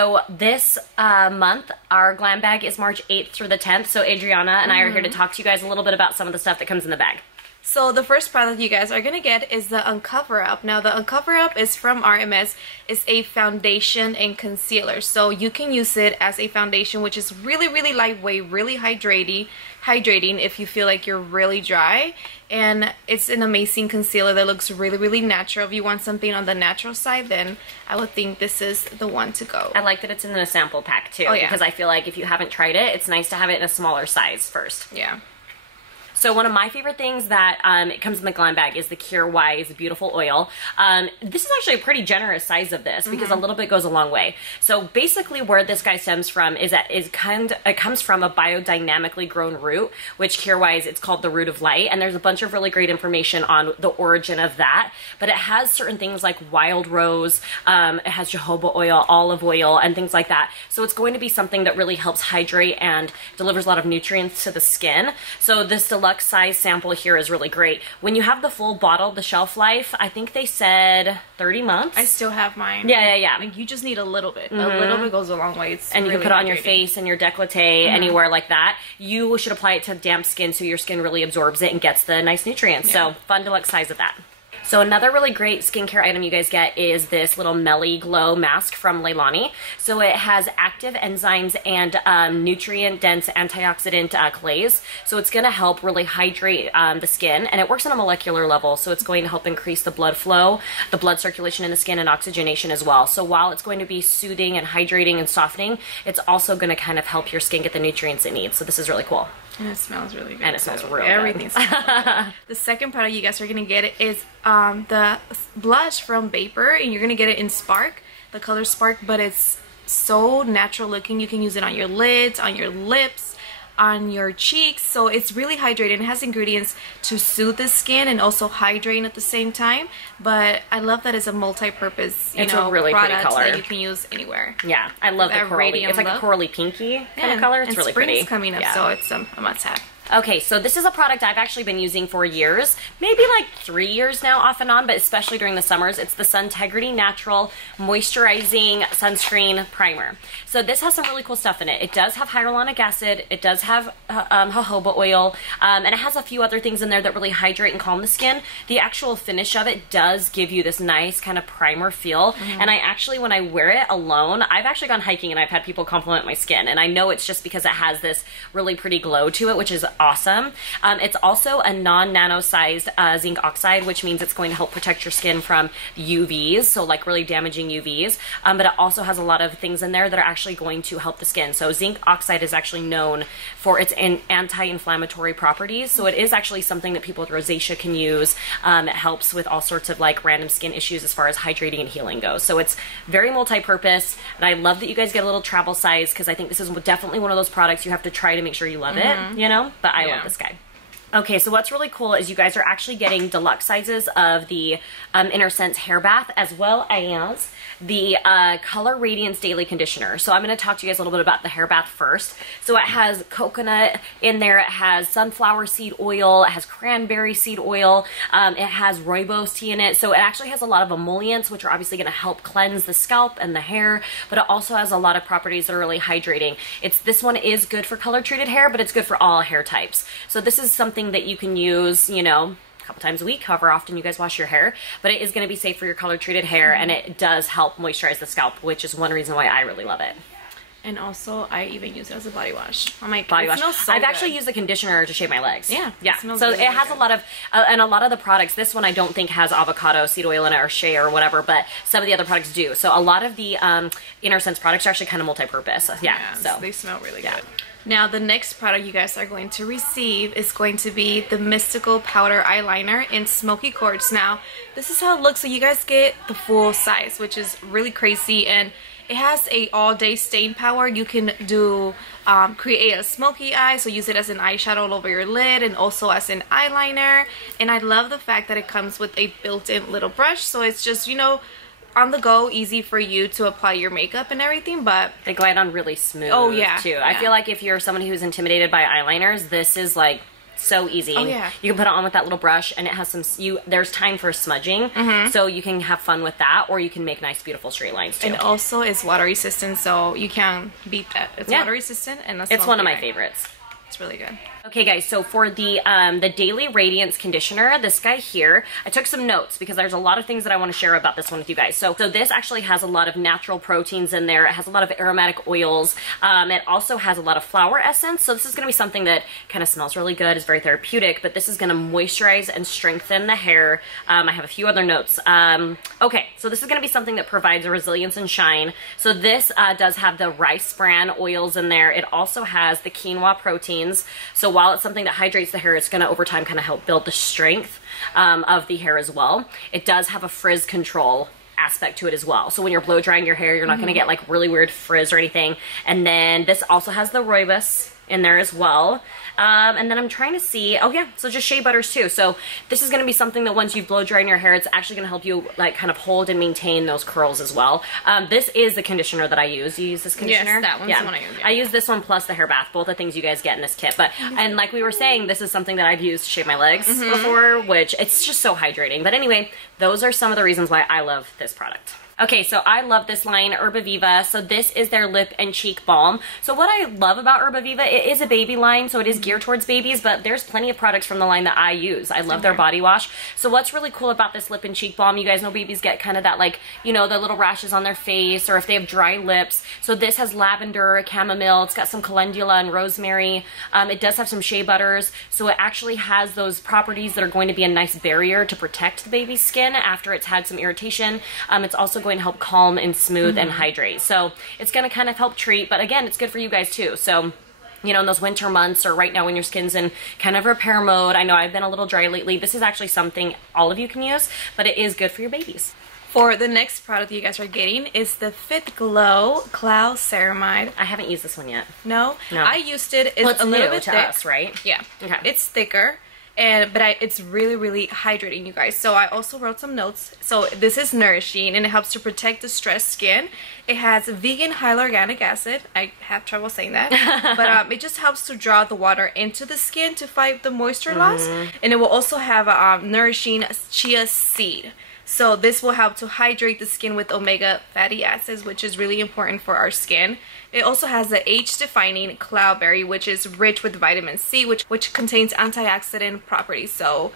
So this month, our Glam Bag is March 8th through the 10th. So Adriana and I are here to talk to you guys a little bit about some of the stuff that comes in the bag. So the first product you guys are going to get is the Uncover Up. Now the Uncover Up is from RMS. It's a foundation and concealer. So you can use it as a foundation, which is really, really lightweight, really hydrating if you feel like you're really dry. And it's an amazing concealer that looks really, really natural. If you want something on the natural side, then I would think this is the one to go. I like that it's in a sample pack too, because I feel like if you haven't tried it, it's nice to have it in a smaller size first. Yeah. So one of my favorite things that it comes in the Glam Bag is the WEIS Beautiful Oil. This is actually a pretty generous size of this because a little bit goes a long way. So basically where this guy stems from is that it comes from a biodynamically grown root, which WEIS, it's called the root of light. And there's a bunch of really great information on the origin of that. But it has certain things like wild rose, it has jojoba oil, olive oil, and things like that. So it's going to be something that really helps hydrate and delivers a lot of nutrients to the skin. So this deluxe size sample here is really great. When you have the full bottle, the shelf life, I think they said 30 months. I still have mine. Yeah. Like you just need a little bit. A little bit goes a long way. It's and you really can put it on your face and your décolleté, anywhere like that. You should apply it to damp skin so your skin really absorbs it and gets the nice nutrients. So fun deluxe size of that. So another really great skincare item you guys get is this little Melly Glow mask from Leilani. So it has active enzymes and nutrient-dense antioxidant clays. So it's going to help really hydrate the skin, and it works on a molecular level. So it's going to help increase the blood flow, the blood circulation in the skin, and oxygenation as well. So while it's going to be soothing and hydrating and softening, it's also going to kind of help your skin get the nutrients it needs. So this is really cool. And it smells really good. And it smells real Everything good. smells really good. The second product you guys are going to get is the blush from VAPOUR, and you're going to get it in Spark, the color Spark, but it's so natural looking. You can use it on your lids, on your lips, on your cheeks. So it's really hydrating. It has ingredients to soothe the skin and also hydrate at the same time. But I love that it's a multi-purpose, It's a really pretty product color that you can use anywhere. Yeah, I love the corally. It's like a corally pinky kind of color. It's really pretty. Spring's coming up, so it's a must-have. Okay, so this is a product I've actually been using for years, maybe like 3 years now off and on, but especially during the summers. It's the SUNTEGRITY Natural Moisturizing Sunscreen Primer. So this has some really cool stuff in it. It does have hyaluronic acid, it does have jojoba oil, and it has a few other things in there that really hydrate and calm the skin. The actual finish of it does give you this nice kind of primer feel, and I actually, when I wear it alone, I've actually gone hiking and I've had people compliment my skin, and I know it's just because it has this really pretty glow to it, which is awesome. It's also a non-nano-sized zinc oxide, which means it's going to help protect your skin from UVs, so like really damaging UVs, but it also has a lot of things in there that are actually going to help the skin. So zinc oxide is actually known for its anti-inflammatory properties, so it is actually something that people with rosacea can use. It helps with all sorts of like random skin issues as far as hydrating and healing goes. So it's very multi-purpose, and I love that you guys get a little travel size, because I think this is definitely one of those products you have to try to make sure you love it, you know? But I love this guy. Okay, so what's really cool is you guys are actually getting deluxe sizes of the INNERSENSE Hair Bath, as well as the Color Radiance Daily Conditioner. So I'm going to talk to you guys a little bit about the hair bath first. So it has coconut in there, it has sunflower seed oil, it has cranberry seed oil, it has rooibos tea in it. So it actually has a lot of emollients, which are obviously going to help cleanse the scalp and the hair, but it also has a lot of properties that are really hydrating. This one is good for color treated hair, but it's good for all hair types. So this is something that you can use, you know, a couple times a week, however often you guys wash your hair, but it is going to be safe for your color treated hair, and it does help moisturize the scalp, which is one reason why I really love it. And also, I even use it as a body wash. Oh my god, body wash. Smells so I've good. actually used a conditioner to shave my legs. Yeah. So it has a lot of, and a lot of the products, this one I don't think has avocado seed oil in it or shea or whatever, but some of the other products do. So a lot of the INNERSENSE products are actually kind of multi-purpose. Yeah, so they smell really good. Now the next product you guys are going to receive is going to be the Mystical Powder Eyeliner in Smoky Quartz. Now this is how it looks, so you guys get the full size, which is really crazy, and it has a all-day stain power. You can do create a smoky eye, so use it as an eyeshadow all over your lid and also as an eyeliner. And I love the fact that it comes with a built-in little brush, so it's just, you know, on the go, easy for you to apply your makeup and everything, but they glide on really smooth. Oh yeah, too. I feel like if you're someone who's intimidated by eyeliners, this is like So easy. Oh, yeah. You can put it on with that little brush, and it has some, there's time for smudging, so you can have fun with that, or you can make nice, beautiful straight lines too. And also it's water resistant, so you can't beat that. It's water resistant, and it's one of my favorites. It's really good. Okay guys, so for the Daily Radiance Conditioner, this guy here, I took some notes because there's a lot of things that I want to share about this one with you guys. So this actually has a lot of natural proteins in there. It has a lot of aromatic oils. It also has a lot of flower essence. So this is going to be something that kind of smells really good, is very therapeutic, but this is going to moisturize and strengthen the hair. I have a few other notes. Okay, so this is going to be something that provides a resilience and shine. So this does have the rice bran oils in there. It also has the quinoa proteins. So while it's something that hydrates the hair, it's going to over time kind of help build the strength of the hair as well. It does have a frizz control aspect to it as well. So when you're blow drying your hair, you're not going to get like really weird frizz or anything. And then this also has the rooibos in there as well. And then I'm trying to see, oh yeah, so just shea butters too. So this is going to be something that once you blow dry in your hair, it's actually going to help you like kind of hold and maintain those curls as well. This is the conditioner that I use. You use this conditioner? Yes, that one's the one I use. Yeah. I use this one plus the hair bath, both the things you guys get in this kit. But and like we were saying, this is something that I've used to shave my legs before, which it's just so hydrating. But anyway, those are some of the reasons why I love this product. Okay, so I love this line, ERBAVIVA. So this is their lip and cheek balm. So what I love about ERBAVIVA, it is a baby line, so it is geared towards babies, but there's plenty of products from the line that I use. I love their body wash. So what's really cool about this lip and cheek balm, you guys know babies get kind of that like, you know, the little rashes on their face, or if they have dry lips. So this has lavender, chamomile, it's got some calendula and rosemary. It does have some shea butters, so it actually has those properties that are going to be a nice barrier to protect the baby's skin after it's had some irritation. It's also going to help calm and smooth and hydrate. So it's going to kind of help treat, but again, it's good for you guys too. So, you know, in those winter months or right now when your skin's in kind of repair mode, I know I've been a little dry lately, this is actually something all of you can use, but it is good for your babies. For the next product that you guys are getting is the FITGLOW Cloud Ceramide. I haven't used this one yet. No? No. I used it. It's a little bit thick. Us, right? Yeah. Okay. It's thicker. But it's really, really hydrating, you guys. So I also wrote some notes. So this is nourishing, and it helps to protect the stressed skin. It has vegan hyaluronic acid. I have trouble saying that. But it just helps to draw the water into the skin to fight the moisture loss. And it will also have a nourishing chia seed. So this will help to hydrate the skin with omega fatty acids, which is really important for our skin. It also has the age-defining cloudberry, which is rich with vitamin C, which contains antioxidant properties. So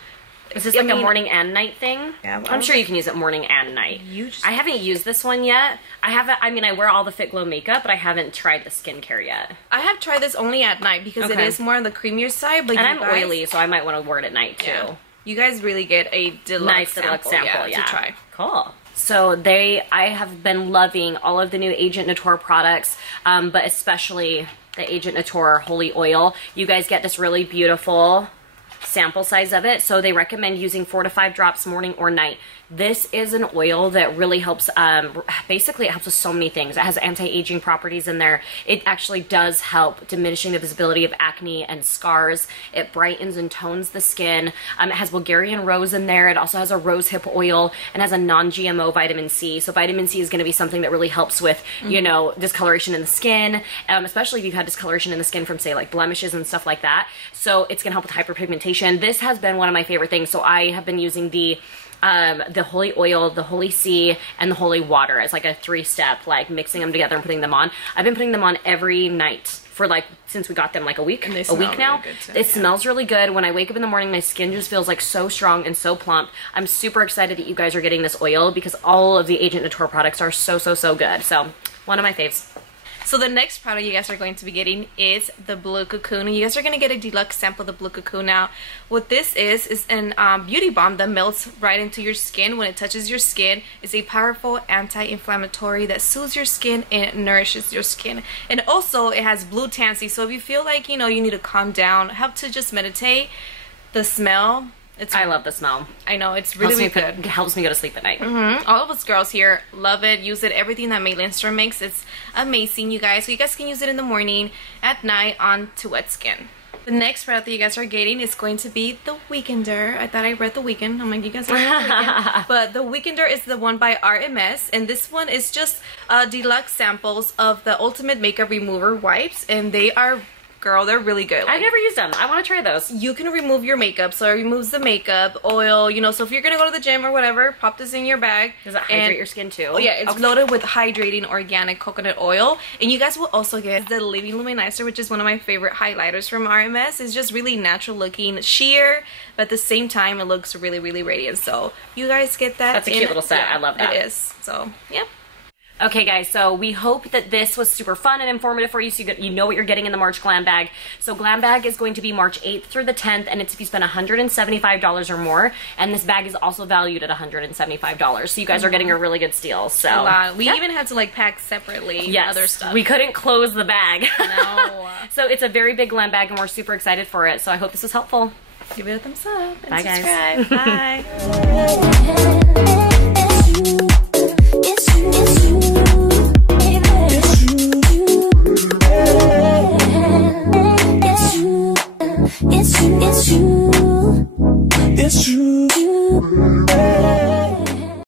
is this like a morning and night thing? Yeah, I'm sure you can use it morning and night. I haven't used this one yet. I mean, I wear all the FITGLOW makeup, but I haven't tried the skincare yet. I have tried this only at night because it is more on the creamier side. But and I'm oily, so I might want to wear it at night too. Yeah. You guys really get a deluxe sample to try. Cool. So I have been loving all of the new Agent Nature products, but especially the Agent Nature Holy Oil. You guys get this really beautiful sample size of it, so they recommend using 4 to 5 drops morning or night. This is an oil that really helps, basically it helps with so many things. It has anti-aging properties in there. It actually does help diminishing the visibility of acne and scars. It brightens and tones the skin. It has Bulgarian rose in there. It also has a rosehip oil and has a non-GMO vitamin C. So vitamin C is going to be something that really helps with, you know, discoloration in the skin, especially if you've had discoloration in the skin from, say, like blemishes and stuff like that. So it's going to help with hyperpigmentation. This has been one of my favorite things. So I have been using the holy oil, the holy sea, and the holy water as like a 3-step, like mixing them together and putting them on. I've been putting them on every night for like, since we got them like a week now. Really it smells really good. When I wake up in the morning, my skin just feels like so strong and so plump. I'm super excited that you guys are getting this oil because all of the Agent Nature products are so good. So one of my faves. So the next product you guys are going to be getting is the Blue Cocoon. You guys are going to get a deluxe sample of the Blue Cocoon. Now, what this is an beauty balm that melts right into your skin when it touches your skin. It's a powerful anti-inflammatory that soothes your skin and nourishes your skin. And also, it has blue tansy. So if you feel like, you know, you need to calm down, help to just meditate, the smell... I love the smell. I know, it's really good. It helps me go to sleep at night. All of us girls here love it, use it. Everything that LINDSTROM makes, it's amazing, you guys. So you guys can use it in the morning, at night, onto wet skin. The next product that you guys are getting is going to be the Weekender. I thought I read the Weekend. I'm like, you guys are the Weekend. But the Weekender is the one by RMS, and this one is just deluxe samples of the Ultimate Makeup Remover wipes, and they are girl. They're really good. I've never used them. I want to try those. You can remove your makeup, so it removes the makeup, oil, you know, so if you're gonna go to the gym or whatever, pop this in your bag. Does it hydrate your skin too? Oh yeah, it's loaded with hydrating organic coconut oil. And you guys will also get the Living Luminizer, which is one of my favorite highlighters from RMS. It's just really natural looking, sheer, but at the same time it looks really, really radiant. So you guys get that. That's a cute little set. Yeah, I love that. It is. So yep. Okay guys, so we hope that this was super fun and informative for you, so you know what you're getting in the March Glam Bag. So Glam Bag is going to be March 8th through the 10th, and it's if you spend $175 or more, and this bag is also valued at $175, so you guys are getting a really good steal. So a lot. We even had to like pack separately. Yes, other stuff. We couldn't close the bag. No. So it's a very big Glam Bag, and we're super excited for it, so I hope this was helpful. Give it a thumbs up and Bye subscribe. guys. Bye.